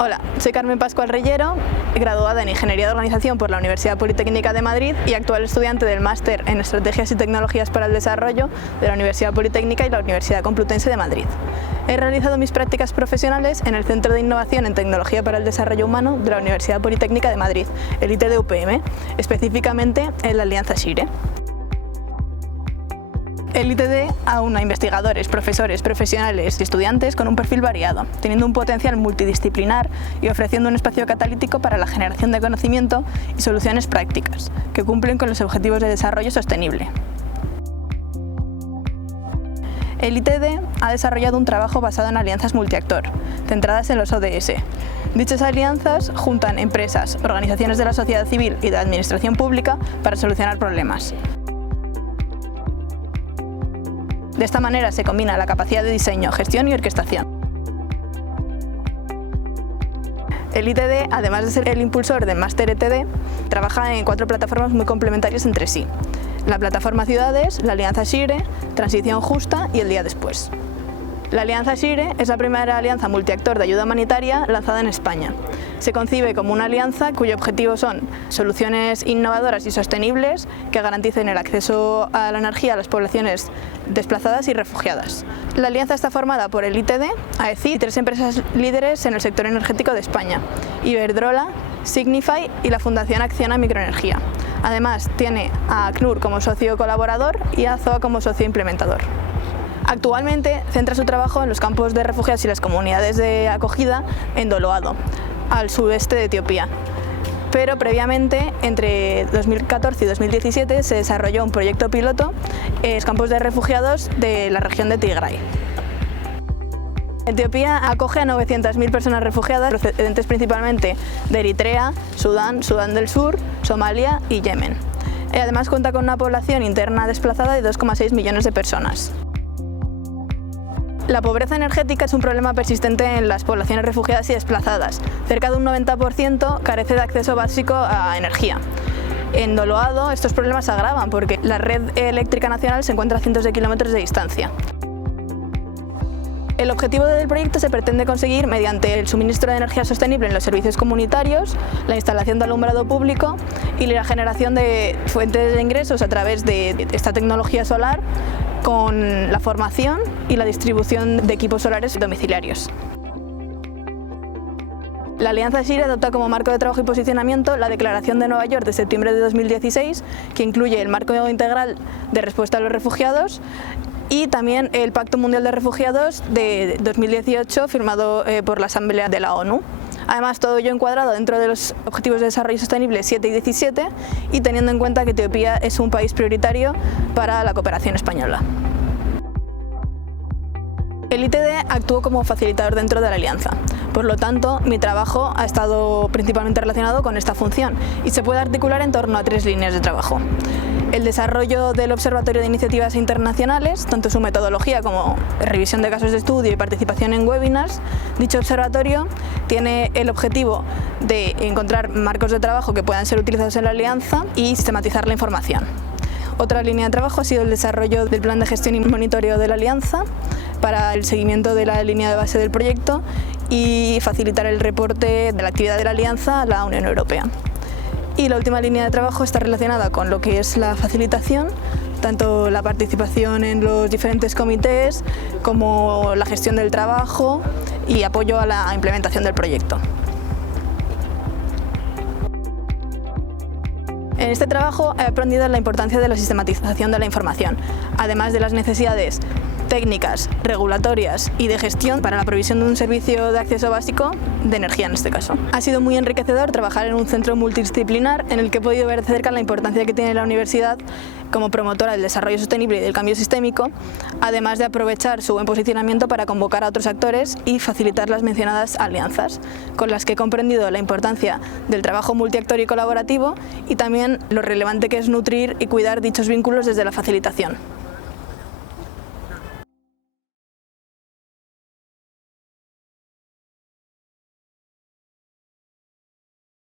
Hola, soy Carmen Pascual Reyero, graduada en Ingeniería de Organización por la Universidad Politécnica de Madrid y actual estudiante del Máster en Estrategias y Tecnologías para el Desarrollo de la Universidad Politécnica y la Universidad Complutense de Madrid. He realizado mis prácticas profesionales en el Centro de Innovación en Tecnología para el Desarrollo Humano de la Universidad Politécnica de Madrid, el ITD-UPM, específicamente en la Alianza SHIRE. El ITD aúna investigadores, profesores, profesionales y estudiantes con un perfil variado, teniendo un potencial multidisciplinar y ofreciendo un espacio catalítico para la generación de conocimiento y soluciones prácticas, que cumplen con los objetivos de desarrollo sostenible. El ITD ha desarrollado un trabajo basado en alianzas multiactor, centradas en los ODS. Dichas alianzas juntan empresas, organizaciones de la sociedad civil y de la administración pública para solucionar problemas. De esta manera se combina la capacidad de diseño, gestión y orquestación. El ITD, además de ser el impulsor del Máster ETD, trabaja en 4 plataformas muy complementarias entre sí: la plataforma Ciudades, la Alianza SHIRE, Transición Justa y el Día Después. La Alianza SHIRE es la primera alianza multiactor de ayuda humanitaria lanzada en España. Se concibe como una alianza cuyo objetivo son soluciones innovadoras y sostenibles que garanticen el acceso a la energía a las poblaciones desplazadas y refugiadas. La alianza está formada por el ITD, AECI y 3 empresas líderes en el sector energético de España: Iberdrola, Signify y la Fundación Acciona Microenergía. Además, tiene a ACNUR como socio colaborador y a AZOA como socio implementador. Actualmente centra su trabajo en los campos de refugiados y las comunidades de acogida en Doloado, al sudeste de Etiopía. Pero previamente, entre 2014 y 2017, se desarrolló un proyecto piloto en los campos de refugiados de la región de Tigray. Etiopía acoge a 900.000 personas refugiadas procedentes principalmente de Eritrea, Sudán, Sudán del Sur, Somalia y Yemen. Además cuenta con una población interna desplazada de 2,6 millones de personas. La pobreza energética es un problema persistente en las poblaciones refugiadas y desplazadas. Cerca de un 90% carece de acceso básico a energía. En Doloado estos problemas se agravan porque la red eléctrica nacional se encuentra a cientos de kilómetros de distancia. El objetivo del proyecto se pretende conseguir mediante el suministro de energía sostenible en los servicios comunitarios, la instalación de alumbrado público y la generación de fuentes de ingresos a través de esta tecnología solar, con la formación y la distribución de equipos solares domiciliarios. La Alianza SHIRE adopta como marco de trabajo y posicionamiento la Declaración de Nueva York de septiembre de 2016, que incluye el marco integral de respuesta a los refugiados y también el Pacto Mundial de Refugiados de 2018, firmado por la Asamblea de la ONU. Además, todo ello encuadrado dentro de los Objetivos de Desarrollo Sostenible 7 y 17 y teniendo en cuenta que Etiopía es un país prioritario para la cooperación española. El ITD actuó como facilitador dentro de la alianza. Por lo tanto, mi trabajo ha estado principalmente relacionado con esta función y se puede articular en torno a 3 líneas de trabajo: el desarrollo del Observatorio de Iniciativas Internacionales, tanto su metodología como revisión de casos de estudio y participación en webinars. Dicho observatorio tiene el objetivo de encontrar marcos de trabajo que puedan ser utilizados en la alianza y sistematizar la información. Otra línea de trabajo ha sido el desarrollo del plan de gestión y monitoreo de la alianza para el seguimiento de la línea de base del proyecto y facilitar el reporte de la actividad de la alianza a la Unión Europea. Y la última línea de trabajo está relacionada con lo que es la facilitación, tanto la participación en los diferentes comités como la gestión del trabajo y apoyo a la implementación del proyecto. En este trabajo he aprendido la importancia de la sistematización de la información, además de las necesidades técnicas, regulatorias y de gestión para la provisión de un servicio de acceso básico de energía en este caso. Ha sido muy enriquecedor trabajar en un centro multidisciplinar en el que he podido ver de cerca la importancia que tiene la universidad como promotora del desarrollo sostenible y del cambio sistémico, además de aprovechar su buen posicionamiento para convocar a otros actores y facilitar las mencionadas alianzas, con las que he comprendido la importancia del trabajo multiactor y colaborativo y también lo relevante que es nutrir y cuidar dichos vínculos desde la facilitación.